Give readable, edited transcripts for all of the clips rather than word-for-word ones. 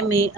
M.A.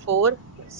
4,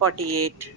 48।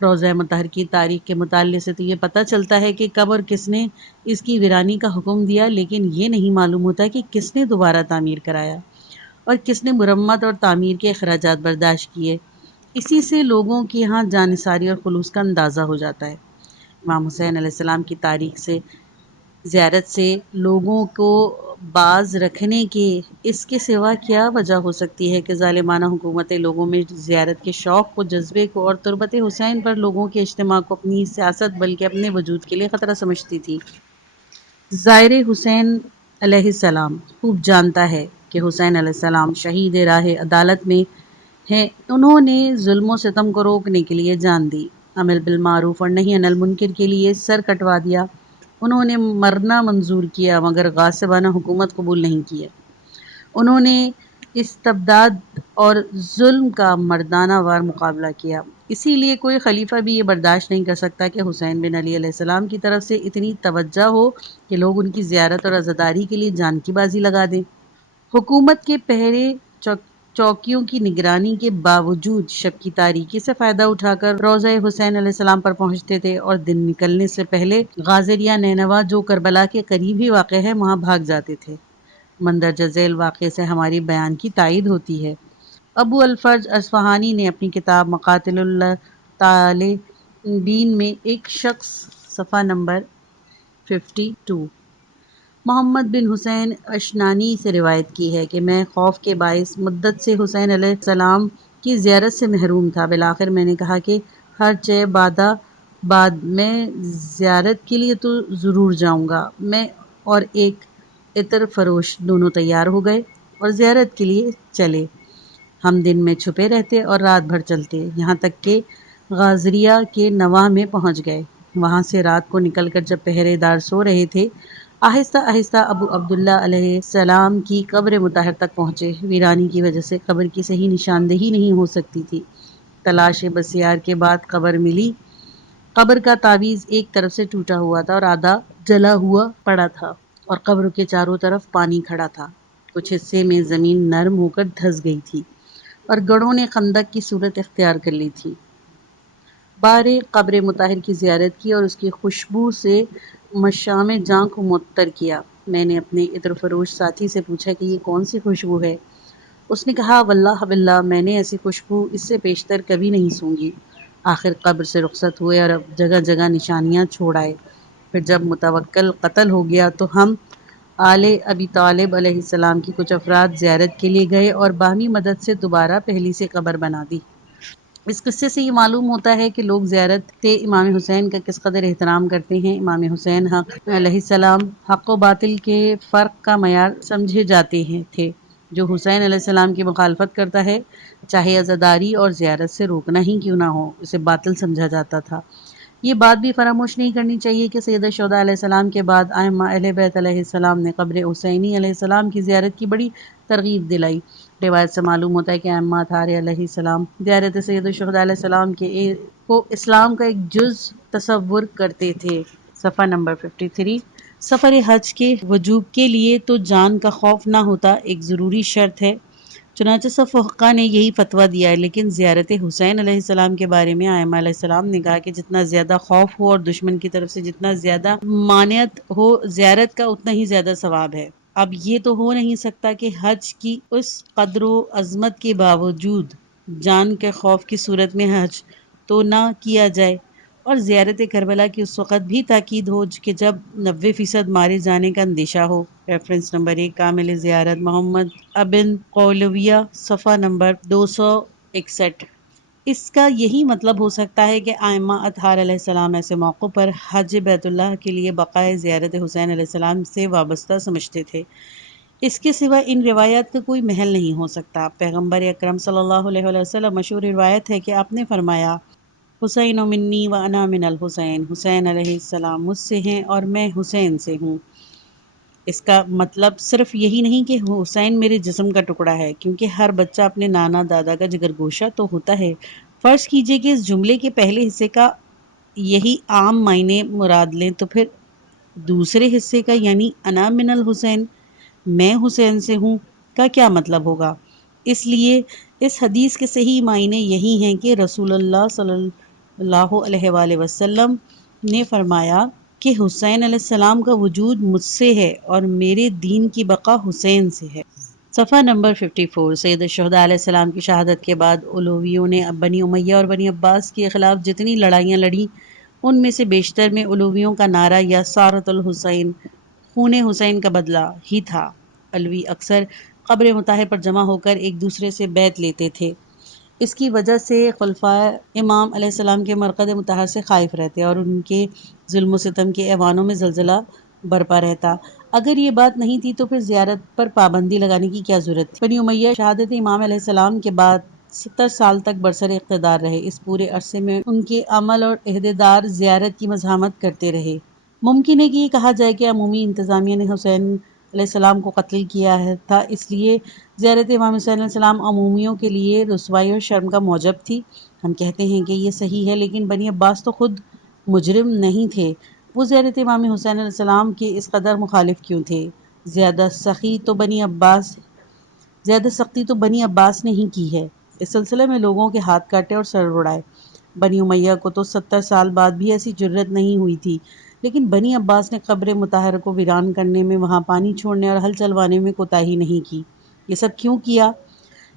روضہ مطہر کی تاریخ کے مطالعے سے تو یہ پتہ چلتا ہے کہ کب اور کس نے اس کی ویرانی کا حکم دیا، لیکن یہ نہیں معلوم ہوتا کہ کس نے دوبارہ تعمیر کرایا اور کس نے مرمت اور تعمیر کے اخراجات برداشت کیے۔ اسی سے لوگوں کے ہاں جانثاری اور خلوص کا اندازہ ہو جاتا ہے۔ امام حسین علیہ السلام کی تاریخ سے زیارت سے لوگوں کو باز رکھنے کے اس کے سوا کیا وجہ ہو سکتی ہے کہ ظالمانہ حکومتیں لوگوں میں زیارت کے شوق کو، جذبے کو اور تربت حسین پر لوگوں کے اجتماع کو اپنی سیاست بلکہ اپنے وجود کے لیے خطرہ سمجھتی تھی۔ زائر حسین علیہ السلام خوب جانتا ہے کہ حسین علیہ السلام شہید راہ عدالت میں ہیں۔ انہوں نے ظلم و ستم کو روکنے کے لیے جان دی، امر بالمعروف اور نہی عن المنکر کے لیے سر کٹوا دیا۔ انہوں نے مرنا منظور کیا مگر غاصبانہ حکومت قبول نہیں کیا۔ انہوں نے استبداد اور ظلم کا مردانہ وار مقابلہ کیا۔ اسی لیے کوئی خلیفہ بھی یہ برداشت نہیں کر سکتا کہ حسین بن علی علیہ السلام کی طرف سے اتنی توجہ ہو کہ لوگ ان کی زیارت اور عزاداری کے لیے جان کی بازی لگا دیں۔ حکومت کے پہرے چوکیوں کی نگرانی کے باوجود شب کی تاریکی سے فائدہ اٹھا کر روضہ حسین علیہ السلام پر پہنچتے تھے اور دن نکلنے سے پہلے غازر یا نینوا جو کربلا کے قریب ہی واقع ہے وہاں بھاگ جاتے تھے۔ مندرجہ ذیل واقعے سے ہماری بیان کی تائید ہوتی ہے۔ ابو الفرج اصفہانی نے اپنی کتاب مقاتل الطالبین میں ایک شخص صفحہ نمبر 52 محمد بن حسین اشنانی سے روایت کی ہے کہ میں خوف کے باعث مدت سے حسین علیہ السلام کی زیارت سے محروم تھا۔ بالآخر میں نے کہا کہ ہر چہ بعد میں زیارت کے لیے تو ضرور جاؤں گا۔ میں اور ایک عطر فروش دونوں تیار ہو گئے اور زیارت کے لیے چلے۔ ہم دن میں چھپے رہتے اور رات بھر چلتے، یہاں تک کہ غازریہ کے نواح میں پہنچ گئے۔ وہاں سے رات کو نکل کر جب پہرے دار سو رہے تھے، آہستہ آہستہ ابو عبداللہ علیہ السلام کی قبر مطہر تک پہنچے۔ ویرانی کی وجہ سے قبر کی صحیح نشاندہی نہیں ہو سکتی تھی۔ تلاش بسیار کے بعد قبر ملی۔ قبر کا تعویذ ایک طرف سے ٹوٹا ہوا تھا اور آدھا جلا ہوا پڑا تھا اور قبر کے چاروں طرف پانی کھڑا تھا۔ کچھ حصے میں زمین نرم ہو کر دھس گئی تھی اور گڑھوں نے خندق کی صورت اختیار کر لی تھی۔ بارے قبر مطہر کی زیارت کی اور اس کی خوشبو سے مشام جاں کو معطر کیا۔ میں نے اپنے عطر فروش ساتھی سے پوچھا کہ یہ کون سی خوشبو ہے؟ اس نے کہا واللہ باللہ میں نے ایسی خوشبو اس سے پیشتر کبھی نہیں سونگھی۔ آخر قبر سے رخصت ہوئے اور جگہ جگہ نشانیاں چھوڑ آئے۔ پھر جب متوکل قتل ہو گیا تو ہم آل ابی طالب علیہ السلام کی کچھ افراد زیارت کے لیے گئے اور باہمی مدد سے دوبارہ پہلی سے قبر بنا دی۔ اس قصے سے یہ معلوم ہوتا ہے کہ لوگ زیارت امام حسین کا کس قدر احترام کرتے ہیں۔ امام حسین علیہ السلام حق و باطل کے فرق کا معیار سمجھے جاتے تھے۔ جو حسین علیہ السلام کی مخالفت کرتا ہے، چاہے عزاداری اور زیارت سے روکنا ہی کیوں نہ ہو، اسے باطل سمجھا جاتا تھا۔ یہ بات بھی فراموش نہیں کرنی چاہیے کہ سید الشہداء علیہ السلام کے بعد ائمہ اہل بیت علیہ السلام نے قبر حسینی علیہ السلام کی زیارت کی بڑی ترغیب دلائی۔ روایت سے معلوم ہوتا ہے کہ ائمہ اطہار علیہ السلام زیارت سید الشہداء علیہ السلام کو اسلام کا ایک جز تصور کرتے تھے۔ صفحہ نمبر 53 سفر حج کے وجوب کے لیے تو جان کا خوف نہ ہوتا ایک ضروری شرط ہے، چنانچہ سب فقہا نے یہی فتویٰ دیا ہے، لیکن زیارت حسین علیہ السلام کے بارے میں ائمہ علیہ السلام نے کہا کہ جتنا زیادہ خوف ہو اور دشمن کی طرف سے جتنا زیادہ مانعت ہو، زیارت کا اتنا ہی زیادہ ثواب ہے۔ اب یہ تو ہو نہیں سکتا کہ حج کی اس قدر و عظمت کے باوجود جان کے خوف کی صورت میں حج تو نہ کیا جائے، اور زیارت کربلا کی اس وقت بھی تاکید ہو کہ جب 90% مارے جانے کا اندیشہ ہو۔ ریفرنس نمبر 1 کامل زیارت محمد ابن قولویہ صفحہ نمبر 261۔ اس کا یہی مطلب ہو سکتا ہے کہ ائمہ اطہار علیہ السلام ایسے موقعوں پر حج بیت اللہ کے لیے بقائے زیارت حسین علیہ السلام سے وابستہ سمجھتے تھے۔ اس کے سوا ان روایات کا کوئی محل نہیں ہو سکتا۔ پیغمبر اکرم صلی اللہ علیہ وسلم مشہور روایت ہے کہ آپ نے فرمایا حسین منی و انا من الحسین، حسین علیہ السلام مجھ سے ہیں اور میں حسین سے ہوں۔ اس کا مطلب صرف یہی نہیں کہ حسین میرے جسم کا ٹکڑا ہے، کیونکہ ہر بچہ اپنے نانا دادا کا جگر گوشہ تو ہوتا ہے۔ فرض کیجئے کہ اس جملے کے پہلے حصے کا یہی عام معنی مراد لیں تو پھر دوسرے حصے کا یعنی انا من الحسین، میں حسین سے ہوں، کا کیا مطلب ہوگا؟ اس لیے اس حدیث کے صحیح معنی یہی ہیں کہ رسول اللہ اللہ علیہ وآلہ وسلم نے فرمایا کہ حسین علیہ السلام کا وجود مجھ سے ہے اور میرے دین کی بقا حسین سے ہے۔ صفحہ نمبر 54۔ سید الشہداء علیہ السلام کی شہادت کے بعد علویوں نے بنی امیہ اور بنی عباس کے خلاف جتنی لڑائیاں لڑیں ان میں سے بیشتر میں علویوں کا نعرہ یا سارت الحسین، خون حسین کا بدلہ ہی تھا۔ علوی اکثر قبر مطہر پر جمع ہو کر ایک دوسرے سے بیعت لیتے تھے۔ اس کی وجہ سے خلفائے امام علیہ السلام کے مرقد مطہر سے خائف رہتے اور ان کے ظلم و ستم کے ایوانوں میں زلزلہ برپا رہتا۔ اگر یہ بات نہیں تھی تو پھر زیارت پر پابندی لگانے کی کیا ضرورت تھی؟ بنی امیہ شہادت امام علیہ السلام کے بعد 70 سال تک برسر اقتدار رہے۔ اس پورے عرصے میں ان کے عمل اور عہدیدار زیارت کی مزاحمت کرتے رہے۔ ممکن ہے کہ یہ کہا جائے کہ عمومی انتظامیہ نے حسین علیہ السلام کو قتل کیا تھا، اس لیے زیارت امام حسین علیہ السلام عمومیوں کے لیے رسوائی اور شرم کا موجب تھی۔ ہم کہتے ہیں کہ یہ صحیح ہے، لیکن بنی عباس تو خود مجرم نہیں تھے، وہ زیارت امام حسین علیہ السلام کے اس قدر مخالف کیوں تھے؟ زیادہ سختی تو بنی عباس نے ہی کی ہے۔ اس سلسلے میں لوگوں کے ہاتھ کاٹے اور سر اڑائے۔ بنی امیہ کو تو 70 سال بعد بھی ایسی جرت نہیں ہوئی تھی، لیکن بنی عباس نے قبر مطہر کو ویران کرنے میں، وہاں پانی چھوڑنے اور ہل چلوانے میں کوتاہی نہیں کی۔ یہ سب کیوں کیا؟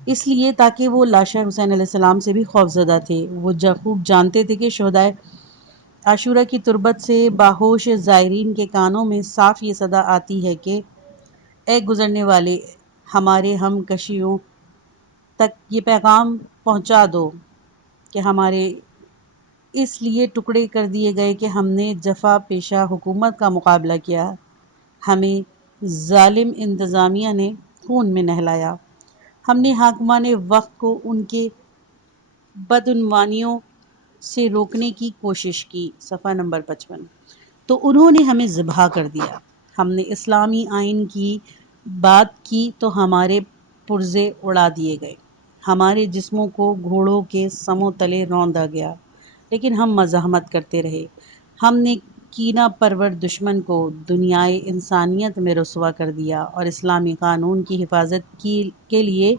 اس لیے تاکہ وہ لاشیں حسین علیہ السلام سے بھی خوفزدہ تھے۔ وہ خوب جانتے تھے کہ شہدائے عاشورہ کی تربت سے باہوش زائرین کے کانوں میں صاف یہ صدا آتی ہے کہ اے گزرنے والے، ہمارے ہم کشیوں تک یہ پیغام پہنچا دو کہ ہمارے اس لیے ٹکڑے کر دیے گئے کہ ہم نے جفا پیشہ حکومت کا مقابلہ کیا، ہمیں ظالم انتظامیہ نے خون میں نہلایا، ہم نے حاکمان وقت کو ان کے بدعنوانیوں سے روکنے کی کوشش کی۔ صفحہ نمبر 55۔ تو انہوں نے ہمیں ذبح کر دیا۔ ہم نے اسلامی آئین کی بات کی تو ہمارے پرزے اڑا دیے گئے، ہمارے جسموں کو گھوڑوں کے سموں تلے روندا گیا، لیکن ہم مزاحمت کرتے رہے۔ ہم نے کینہ پرور دشمن کو دنیائے انسانیت میں رسوا کر دیا اور اسلامی قانون کی حفاظت کے لیے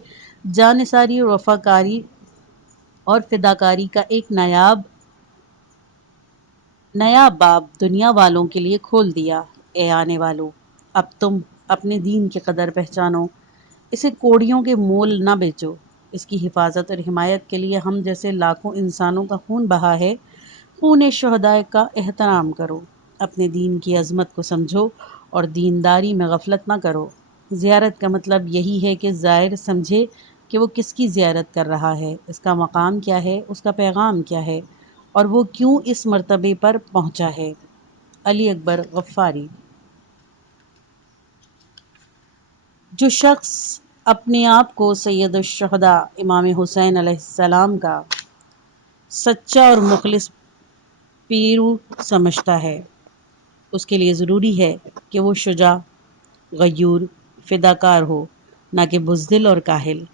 جانثاری اور وفاکاری اور فداکاری کا ایک نیا باب دنیا والوں کے لیے کھول دیا۔ اے آنے والوں، اب تم اپنے دین کی قدر پہچانو، اسے کوڑیوں کے مول نہ بیچو۔ اس کی حفاظت اور حمایت کے لیے ہم جیسے لاکھوں انسانوں کا خون بہا ہے، خون شہداء کا احترام کرو، اپنے دین کی عظمت کو سمجھو اور دینداری میں غفلت نہ کرو۔ زیارت کا مطلب یہی ہے کہ زائر سمجھے کہ وہ کس کی زیارت کر رہا ہے، اس کا مقام کیا ہے، اس کا پیغام کیا ہے، اور وہ کیوں اس مرتبے پر پہنچا ہے۔ علی اکبر غفاری۔ جو شخص اپنے آپ کو سید الشہداء امام حسین علیہ السلام کا سچا اور مخلص پیرو سمجھتا ہے، اس کے لیے ضروری ہے کہ وہ شجاع، غیور، فداکار ہو، نہ کہ بزدل اور کاہل۔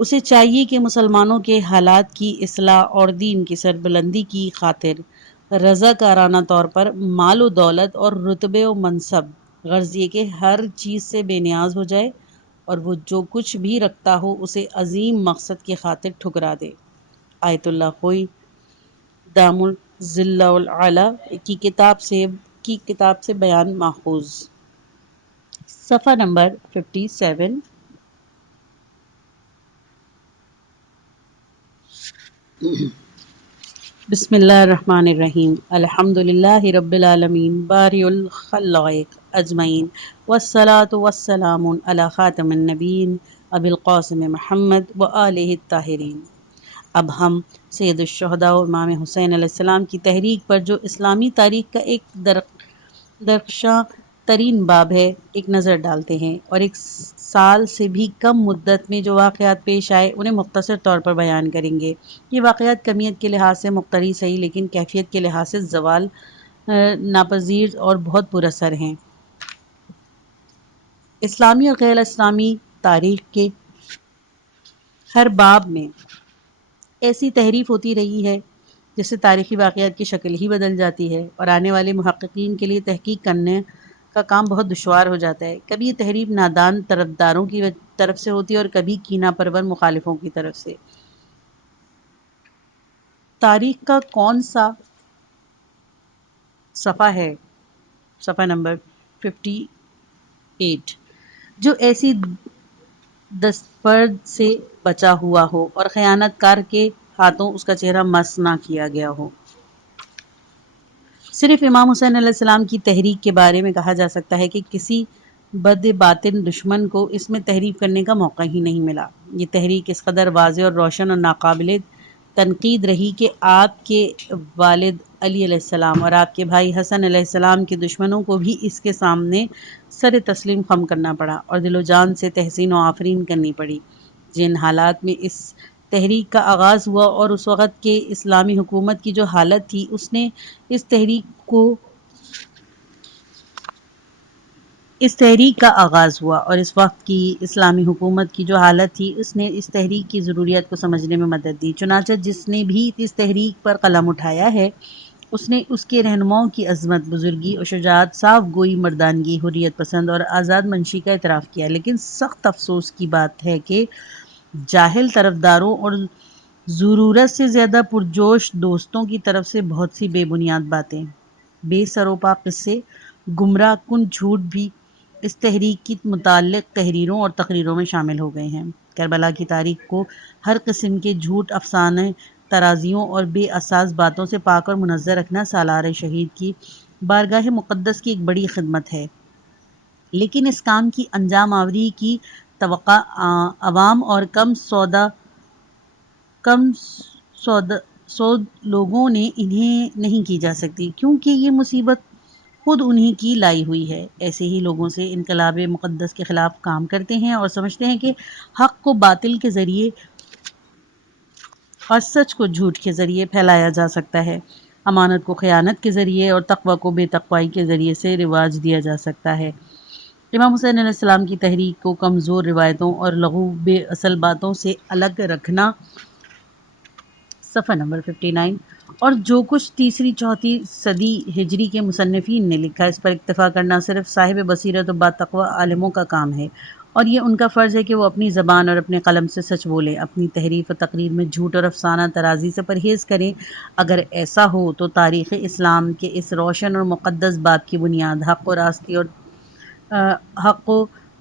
اسے چاہیے کہ مسلمانوں کے حالات کی اصلاح اور دین کی سربلندی کی خاطر رضاکارانہ طور پر مال و دولت اور رتبے و منصب، غرض یہ کہ ہر چیز سے بے نیاز ہو جائے اور وہ جو کچھ بھی رکھتا ہو اسے عظیم مقصد کی خاطر ٹھکرا دے۔ آیت اللہ خوئی دام الظل العلا کی کتاب سے بیان ماخوذ۔ صفحہ نمبر 57۔ بسم اللہ الرحمن الرحیم۔ الحمد للہ رب العالمین بارئ الخلائق اجمعین والصلاة والسلام علی خاتم النبیین ابی القاسم محمد وآلہ الطاہرین۔ اب ہم سید الشہداء امام حسین علیہ السلام کی تحریک پر جو اسلامی تاریخ کا ایک درخشاں ترین باب ہے، ایک نظر ڈالتے ہیں، اور 1 سال سے بھی کم مدت میں جو واقعات پیش آئے انہیں مختصر طور پر بیان کریں گے۔ یہ واقعات کمیت کے لحاظ سے مقتری صحیح، لیکن کیفیت کے لحاظ سے زوال ناپذیر اور بہت پر اثر ہیں۔ اسلامی اور غیر اسلامی تاریخ کے ہر باب میں ایسی تحریف ہوتی رہی ہے جس سے تاریخی واقعات کی شکل ہی بدل جاتی ہے اور آنے والے محققین کے لیے تحقیق کرنے کا کام بہت دشوار ہو جاتا ہے۔ کبھی یہ تحریف نادان طرفداروں کی طرف سے ہوتی ہے اور کبھی کینہ پرور مخالفوں کی طرف سے۔ تاریخ کا کون سا صفحہ ہے، صفحہ نمبر 58، جو ایسی دستبرد سے بچا ہوا ہو اور خیانت کار کے ہاتھوں اس کا چہرہ مس نہ کیا گیا ہو؟ صرف امام حسین علیہ السلام کی تحریک کے بارے میں کہا جا سکتا ہے کہ کسی بد باطن دشمن کو اس میں تحریف کرنے کا موقع ہی نہیں ملا۔ یہ تحریک اس قدر واضح اور روشن اور ناقابل تنقید رہی کہ آپ کے والد علی علیہ السلام اور آپ کے بھائی حسن علیہ السلام کے دشمنوں کو بھی اس کے سامنے سر تسلیم خم کرنا پڑا اور دل و جان سے تحسین و آفرین کرنی پڑی۔ جن حالات میں اس تحریک کا آغاز ہوا اور اس وقت کے اسلامی حکومت کی جو حالت تھی، اس تحریک کا آغاز ہوا اور اس وقت کی اسلامی حکومت کی جو حالت تھی، اس نے اس تحریک کی ضروریات کو سمجھنے میں مدد دی۔ چنانچہ جس نے بھی اس تحریک پر قلم اٹھایا ہے، اس نے اس کے رہنماؤں کی عظمت، بزرگی اور شجاعت، صاف گوئی، مردانگی، حریت پسند اور آزاد منشی کا اعتراف کیا۔ لیکن سخت افسوس کی بات ہے کہ جاہل طرفداروں اور ضرورت سے زیادہ پرجوش دوستوں کی طرف سے بہت سی بے بنیاد باتیں، بے سروپا قصے، گمراہ کن جھوٹ بھی اس تحریک کی متعلق تحریروں اور تقریروں میں شامل ہو گئے ہیں۔ کربلا کی تاریخ کو ہر قسم کے جھوٹ، افسانے، ترازیوں اور بے اساس باتوں سے پاک اور منزہ رکھنا سالار شہید کی بارگاہ مقدس کی ایک بڑی خدمت ہے۔ لیکن اس کام کی انجام آوری کی توقع عوام اور کم سود لوگوں نے انہیں نہیں کی جا سکتی، کیونکہ یہ مصیبت خود انہی کی لائی ہوئی ہے۔ ایسے ہی لوگوں سے انقلاب مقدس کے خلاف کام کرتے ہیں اور سمجھتے ہیں کہ حق کو باطل کے ذریعے اور سچ کو جھوٹ کے ذریعے پھیلایا جا سکتا ہے، امانت کو خیانت کے ذریعے اور تقوی کو بے تقوائی کے ذریعے سے رواج دیا جا سکتا ہے۔ امام حسین علیہ السلام کی تحریک کو کمزور روایتوں اور لغو بے اصل باتوں سے الگ رکھنا، صفحہ نمبر 59، اور جو کچھ تیسری چوتھی صدی ہجری کے مصنفین نے لکھا، اس پر اکتفا کرنا صرف صاحب بصیرت و باتقوی عالموں کا کام ہے، اور یہ ان کا فرض ہے کہ وہ اپنی زبان اور اپنے قلم سے سچ بولیں، اپنی تحریف و تقریر میں جھوٹ اور افسانہ ترازی سے پرہیز کریں۔ اگر ایسا ہو تو تاریخ اسلام کے اس روشن اور مقدس باب کی بنیاد حق و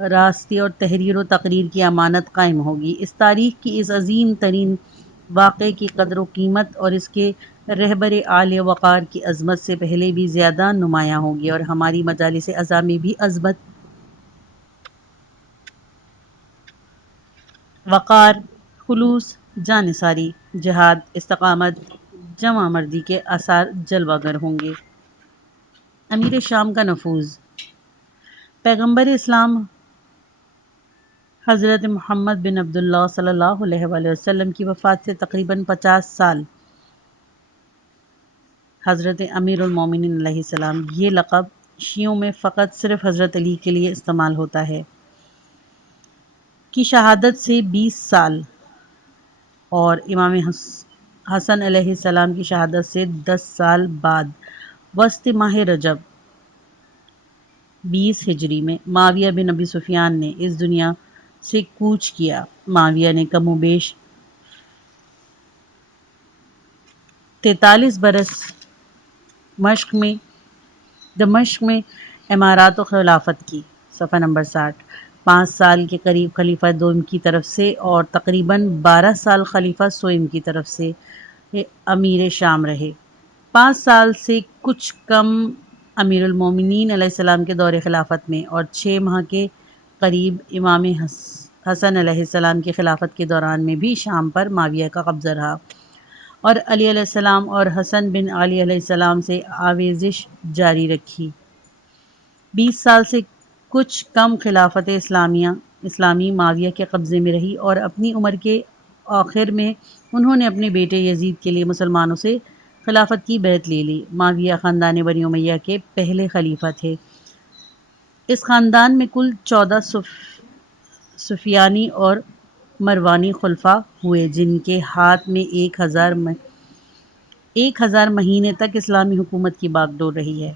راستی اور تحریر و تقریر کی امانت قائم ہوگی۔ اس تاریخ کی اس عظیم ترین واقعے کی قدر و قیمت اور اس کے رہبر اعلی وقار کی عظمت سے پہلے بھی زیادہ نمایاں ہوگی، اور ہماری مجالس عظا میں بھی عظمت، وقار، خلوص، جانثاری، جہاد، استقامت، جمع مردی کے آثار جلوہ گر ہوں گے۔ امیر شام کا نفوذ۔ پیغمبر اسلام حضرت محمد بن عبداللہ صلی اللہ علیہ وآلہ وسلم کی وفات سے تقریباً 50 سال حضرت امیر المومنین علیہ السلام، یہ لقب شیعوں میں فقط صرف حضرت علی کے لیے استعمال ہوتا ہے، کی شہادت سے 20 سال اور امام حسن علیہ السلام کی شہادت سے 10 سال بعد وسط ماہ رجب 20 ہجری میں معاویہ بن ابی سفیان نے اس دنیا سے کوچ کیا۔ معاویہ نے کم و بیش 43 برس دمشق میں امارات و خلافت کی، صفحہ نمبر 60، 5 سال کے قریب خلیفہ دوم کی طرف سے اور تقریباً 12 سال خلیفہ سوئم کی طرف سے امیر شام رہے۔ 5 سال سے کچھ کم امیر المومنین علیہ السلام کے دور خلافت میں، اور 6 ماہ کے قریب امام حسن علیہ السلام کی خلافت کے دوران میں بھی شام پر معاویہ کا قبضہ رہا، اور علی علیہ السلام اور حسن بن علی علیہ السلام سے آویزش جاری رکھی۔ 20 سال سے کچھ کم خلافت اسلامی معاویہ کے قبضے میں رہی، اور اپنی عمر کے آخر میں انہوں نے اپنے بیٹے یزید کے لیے مسلمانوں سے خلافت کی بیعت لے لی۔ معاویہ خاندان بنی امیہ کے پہلے خلیفہ تھے۔ اس خاندان میں کل 14 صفیانی اور مروانی خلفاء ہوئے، جن کے ہاتھ میں 1000 مہینے تک اسلامی حکومت کی باغ ڈور رہی ہے۔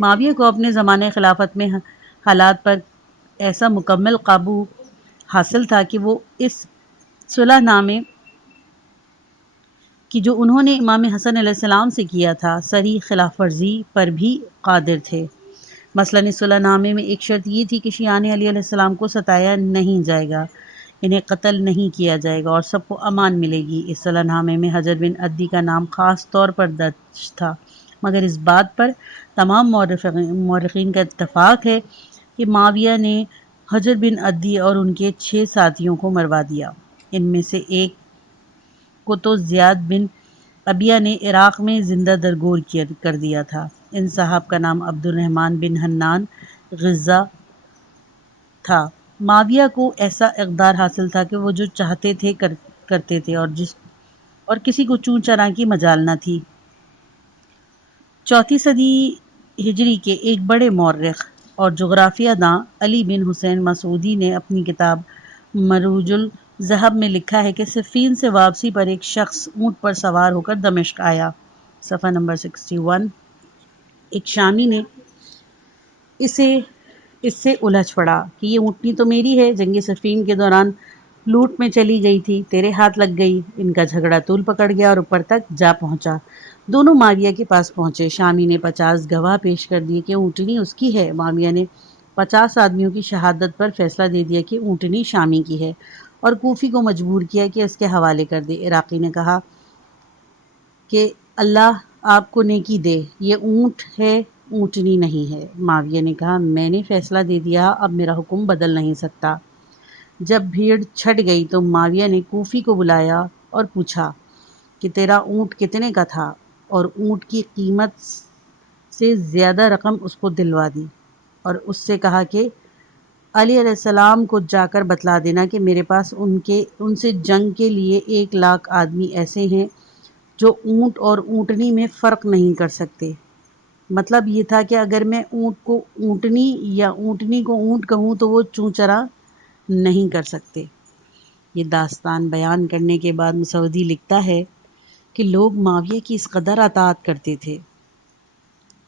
معاویہ کو اپنے زمانۂ خلافت میں حالات پر ایسا مکمل قابو حاصل تھا کہ وہ اس صلح نامے کہ جو انہوں نے امام حسن علیہ السلام سے کیا تھا صریح خلاف ورزی پر بھی قادر تھے۔ مثلاً اس صلح نامے میں ایک شرط یہ تھی کہ شیعان علی علیہ السلام کو ستایا نہیں جائے گا، انہیں قتل نہیں کیا جائے گا اور سب کو امان ملے گی۔ اس صلح نامے میں حجر بن عدی کا نام خاص طور پر درج تھا، مگر اس بات پر تمام مورخین کا اتفاق ہے کہ معاویہ نے حجر بن عدی اور ان کے 6 ساتھیوں کو مروا دیا۔ ان میں سے ایک کو تو زیاد بن ابیہ نے عراق میں زندہ درگور کر دیا تھا۔ ان صاحب کا نام عبد الرحمن بن حنان غزہ تھا۔ معاویہ کو ایسا اقدار حاصل تھا کہ وہ جو چاہتے تھے کرتے تھے اور کسی کو چوں چرا کی مجال نہ تھی۔ 4 صدی ہجری کے ایک بڑے مورخ اور جغرافیہ داں علی بن حسین مسعودی نے اپنی کتاب مروج الذہب میں لکھا ہے کہ صفین سے واپسی پر ایک شخص اونٹ پر سوار ہو کر دمشق آیا۔ صفحہ نمبر 61۔ ایک شامی نے اس سے الجھ پڑا کہ یہ اونٹنی تو میری ہے، جنگ صفین کے دوران لوٹ میں چلی گئی تھی، تیرے ہاتھ لگ گئی۔ ان کا جھگڑا طول پکڑ گیا اور اوپر تک جا پہنچا۔ دونوں معاویہ کے پاس پہنچے۔ شامی نے 50 گواہ پیش کر دیے کہ اونٹنی اس کی ہے۔ معاویہ نے 50 آدمیوں کی شہادت پر فیصلہ دے دیا کہ اونٹنی شامی کی ہے اور کوفی کو مجبور کیا کہ اس کے حوالے کر دے۔ عراقی نے کہا کہ اللہ آپ کو نیکی دے، یہ اونٹ ہے، اونٹنی نہیں ہے۔ معاویہ نے کہا میں نے فیصلہ دے دیا، اب میرا حکم بدل نہیں سکتا۔ جب بھیڑ چھٹ گئی تو معاویہ نے کوفی کو بلایا اور پوچھا کہ تیرا اونٹ کتنے کا تھا، اور اونٹ کی قیمت سے زیادہ رقم اس کو دلوا دی اور اس سے کہا کہ علی علیہ السلام کو جا کر بتلا دینا کہ میرے پاس ان سے جنگ کے لیے 1,00,000 آدمی ایسے ہیں جو اونٹ اور اونٹنی میں فرق نہیں کر سکتے۔ مطلب یہ تھا کہ اگر میں اونٹ کو اونٹنی یا اونٹنی کو اونٹ کہوں تو وہ چوں چرا نہیں کر سکتے۔ یہ داستان بیان کرنے کے بعد مسعودی لکھتا ہے کہ لوگ معاویہ کی اس قدر اطاعت کرتے تھے،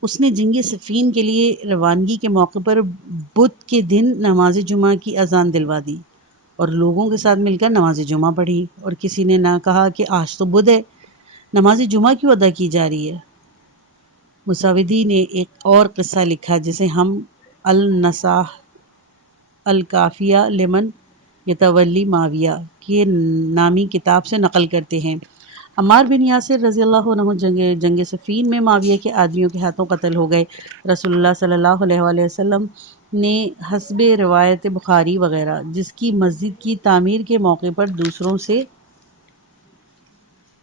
اس نے جنگ صفین کے لیے روانگی کے موقع پر بدھ کے دن نماز جمعہ کی اذان دلوا دی اور لوگوں کے ساتھ مل کر نماز جمعہ پڑھی، اور کسی نے نہ کہا کہ آج تو بدھ ہے، نماز جمعہ کیوں ادا کی جا رہی ہے۔ مسعودی نے ایک اور قصہ لکھا جسے ہم النصاح الکافیہ لمن یتولی معاویہ کی نامی کتاب سے نقل کرتے ہیں۔ عمار بن یاسر رضی اللہ عنہ جنگ صفین میں معاویہ کے آدمیوں کے ہاتھوں قتل ہو گئے۔ رسول اللہ صلی اللہ علیہ وآلہ وسلم نے حسب روایت بخاری وغیرہ جس کی مسجد کی تعمیر کے موقع پر دوسروں سے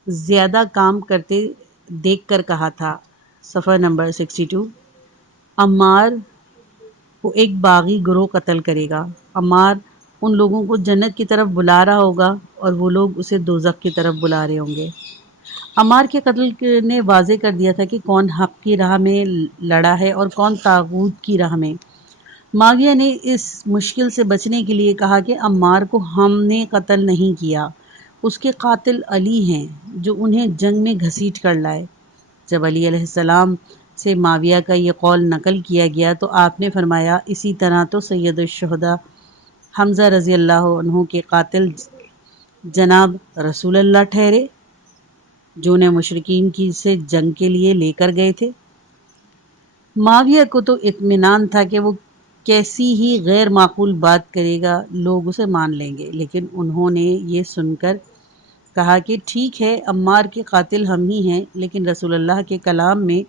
زیادہ کام کرتے دیکھ کر کہا تھا۔ صفحہ نمبر 62۔ عمار کو ایک باغی گروہ قتل کرے گا۔ عمار ان لوگوں کو جنت کی طرف بلا رہا ہوگا اور وہ لوگ اسے دوزخ کی طرف بلا رہے ہوں گے۔ عمار کے قتل نے واضح کر دیا تھا کہ کون حق کی راہ میں لڑا ہے اور کون طاغوت کی راہ میں۔ معاویہ نے اس مشکل سے بچنے کے لیے کہا کہ عمار کو ہم نے قتل نہیں کیا، اس کے قاتل علی ہیں جو انہیں جنگ میں گھسیٹ کر لائے۔ جب علی علیہ السلام سے معاویہ کا یہ قول نقل کیا گیا تو آپ نے فرمایا اسی طرح تو سید الشہداء حمزہ رضی اللہ عنہ کے قاتل جناب رسول اللہ ٹھہرے جو انہیں مشرکین کی سے جنگ کے لیے لے کر گئے تھے۔ معاویہ کو تو اطمینان تھا کہ وہ کیسی ہی غیر معقول بات کرے گا لوگ اسے مان لیں گے، لیکن انہوں نے یہ سن کر کہا کہ ٹھیک ہے عمار کے قاتل ہم ہی ہیں، لیکن رسول اللہ کے کلام میں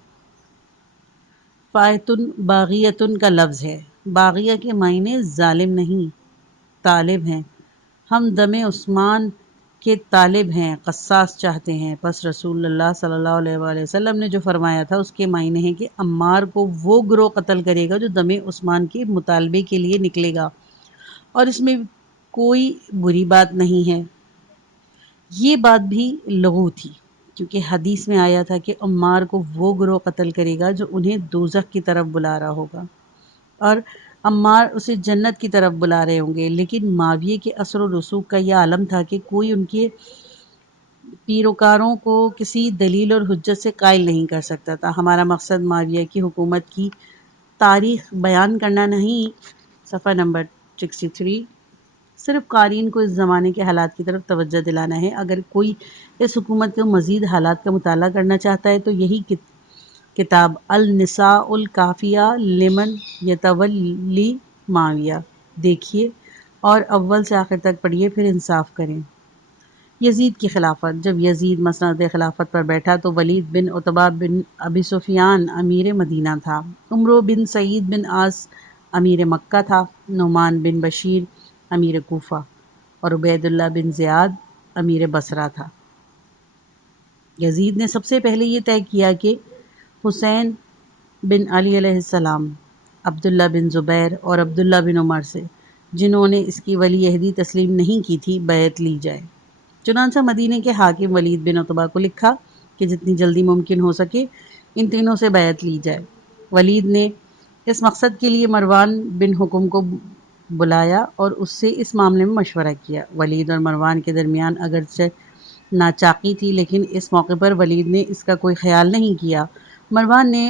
فائتن باغیتن کا لفظ ہے، باغیہ کے معنی ظالم نہیں طالب ہیں، ہم دم عثمان کے طالب ہیں، قصاص چاہتے ہیں۔ پس رسول اللہ صلی اللہ علیہ وآلہ وسلم نے جو فرمایا تھا اس کے معنی ہے کہ عمار کو وہ گروہ قتل کرے گا جو دم عثمان کے مطالبے کے لیے نکلے گا، اور اس میں کوئی بری بات نہیں ہے۔ یہ بات بھی لغو تھی کیونکہ حدیث میں آیا تھا کہ عمار کو وہ گروہ قتل کرے گا جو انہیں دوزخ کی طرف بلا رہا ہوگا اور عمار اسے جنت کی طرف بلا رہے ہوں گے، لیکن معاویہ کے اثر و رسوخ کا یہ عالم تھا کہ کوئی ان کے پیروکاروں کو کسی دلیل اور حجت سے قائل نہیں کر سکتا تھا۔ ہمارا مقصد معاویہ کی حکومت کی تاریخ بیان کرنا نہیں۔ صفحہ نمبر 63۔ صرف قارئین کو اس زمانے کے حالات کی طرف توجہ دلانا ہے۔ اگر کوئی اس حکومت کے مزید حالات کا مطالعہ کرنا چاہتا ہے تو یہی کتاب النساء الکافیہ لمن یتولی معاویہ دیکھیے اور اول سے آخر تک پڑھیے، پھر انصاف کریں۔ یزید کی خلافت۔ جب یزید مسند خلافت پر بیٹھا تو ولید بن عتبہ بن ابی سفیان امیر مدینہ تھا، عمرو بن سعید بن عاص امیر مکہ تھا، نعمان بن بشیر امیر کوفہ اور عبید اللہ بن زیاد امیر بصرہ تھا۔ یزید نے سب سے پہلے یہ طے کیا کہ حسین بن علی علیہ السلام، عبداللہ بن زبیر اور عبداللہ بن عمر سے، جنہوں نے اس کی ولی عہدی تسلیم نہیں کی تھی، بیعت لی جائے۔ چنانچہ مدینے کے حاکم ولید بن عتبہ کو لکھا کہ جتنی جلدی ممکن ہو سکے ان تینوں سے بیعت لی جائے۔ ولید نے اس مقصد کے لیے مروان بن حکم کو بلایا اور اس سے اس معاملے میں مشورہ کیا۔ ولید اور مروان کے درمیان اگرچہ ناچاقی تھی، لیکن اس موقع پر ولید نے اس کا کوئی خیال نہیں کیا۔ مروان نے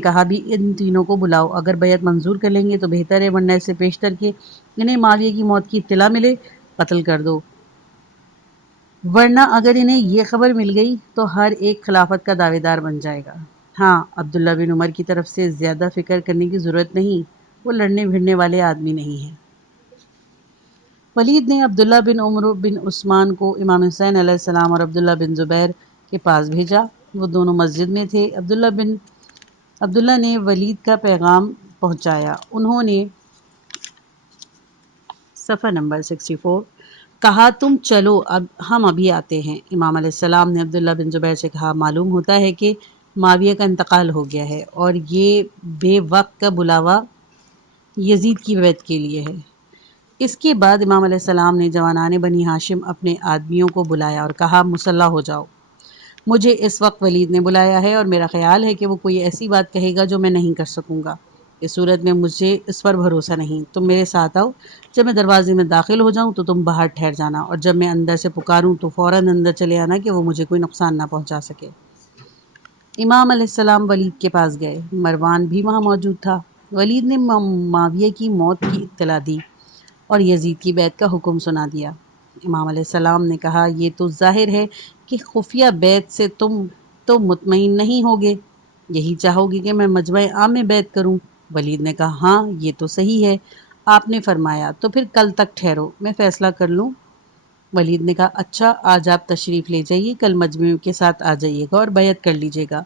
کہا بھی ان تینوں کو بلاؤ، اگر بیعت منظور کر لیں گے تو بہتر ہے، ورنہ اسے پیشتر کے انہیں معاویہ کی موت کی اطلاع ملے قتل کر دو، ورنہ اگر انہیں یہ خبر مل گئی تو ہر ایک خلافت کا دعوے دار بن جائے گا۔ ہاں، عبداللہ بن عمر کی طرف سے زیادہ فکر کرنے کی ضرورت نہیں، وہ لڑنے بھڑنے والے آدمی نہیں ہیں۔ ولید نے عبداللہ بن عمر بن عثمان کو امام حسین علیہ السلام اور عبداللہ بن زبیر کے پاس بھیجا، وہ دونوں مسجد میں تھے۔ عبداللہ نے ولید کا پیغام پہنچایا، انہوں نے صفحہ نمبر 64 کہا تم چلو ہم ابھی آتے ہیں۔ امام علیہ السلام نے عبداللہ بن زبیر سے کہا معلوم ہوتا ہے کہ معاویہ کا انتقال ہو گیا ہے اور یہ بے وقت کا بلاوا یزید کی بیعت کے لیے ہے۔ اس کے بعد امام علیہ السلام نے جوانان بنی ہاشم اپنے آدمیوں کو بلایا اور کہا مسلح ہو جاؤ، مجھے اس وقت ولید نے بلایا ہے اور میرا خیال ہے کہ وہ کوئی ایسی بات کہے گا جو میں نہیں کر سکوں گا، اس صورت میں مجھے اس پر بھروسہ نہیں، تم میرے ساتھ آؤ، جب میں دروازے میں داخل ہو جاؤں تو تم باہر ٹھہر جانا اور جب میں اندر سے پکاروں تو فوراً اندر چلے آنا کہ وہ مجھے کوئی نقصان نہ پہنچا سکے۔ امام علیہ السلام ولید کے پاس گئے، مروان بھی وہاں موجود تھا۔ ولید نے معاویہ کی موت کی اطلاع دی اور یزید کی بیعت کا حکم سنا دیا۔ امام علیہ السلام نے کہا یہ تو ظاہر ہے کہ خفیہ بیعت سے تم تو مطمئن نہیں ہوگے، یہی چاہو گے کہ میں مجمع عام میں بیعت کروں۔ ولید نے کہا ہاں یہ تو صحیح ہے، آپ نے فرمایا تو پھر کل تک ٹھہرو، میں فیصلہ کر لوں۔ ولید نے کہا اچھا، آج آپ تشریف لے جائیے، کل مجمع کے ساتھ آ جائیے گا اور بیعت کر لیجیے گا۔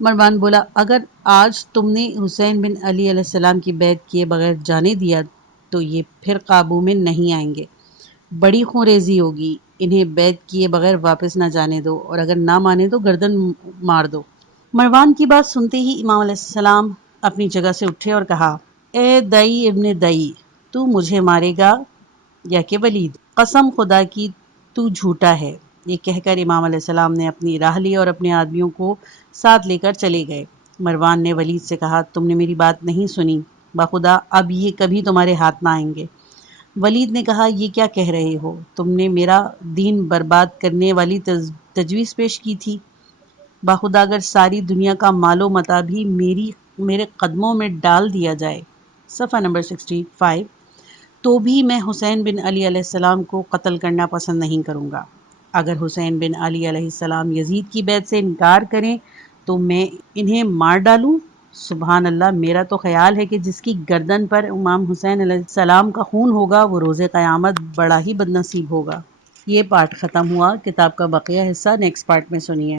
مروان بولا اگر آج تم نے حسین بن علی علیہ السلام کی بیعت کیے بغیر جانے دیا تو یہ پھر قابو میں نہیں آئیں گے، بڑی خونریزی ہوگی، انہیں بیعت کیے بغیر واپس نہ جانے دو اور اگر نہ مانے تو گردن مار دو۔ مروان کی بات سنتے ہی امام علیہ السلام اپنی جگہ سے اٹھے اور کہا اے دئی ابن دئی، تو مجھے مارے گا یا کہ ولید؟ قسم خدا کی تو جھوٹا ہے۔ یہ کہہ کر امام علیہ السلام نے اپنی راہ لی اور اپنے آدمیوں کو ساتھ لے کر چلے گئے۔ مروان نے ولید سے کہا تم نے میری بات نہیں سنی، بخدا اب یہ کبھی تمہارے ہاتھ نہ آئیں گے۔ ولید نے کہا یہ کیا کہہ رہے ہو، تم نے میرا دین برباد کرنے والی تجویز پیش کی تھی، بخدا اگر ساری دنیا کا مال و متاع بھی میرے قدموں میں ڈال دیا جائے، صفحہ نمبر 65، تو بھی میں حسین بن علی علیہ السلام کو قتل کرنا پسند نہیں کروں گا۔ اگر حسین بن علی علیہ السلام یزید کی بیعت سے انکار کریں تو میں انہیں مار ڈالوں؟ سبحان اللہ، میرا تو خیال ہے کہ جس کی گردن پر امام حسین علیہ السلام کا خون ہوگا وہ روز قیامت بڑا ہی بد نصیب ہوگا۔ یہ پارٹ ختم ہوا، کتاب کا بقیہ حصہ نیکسٹ پارٹ میں سنیے۔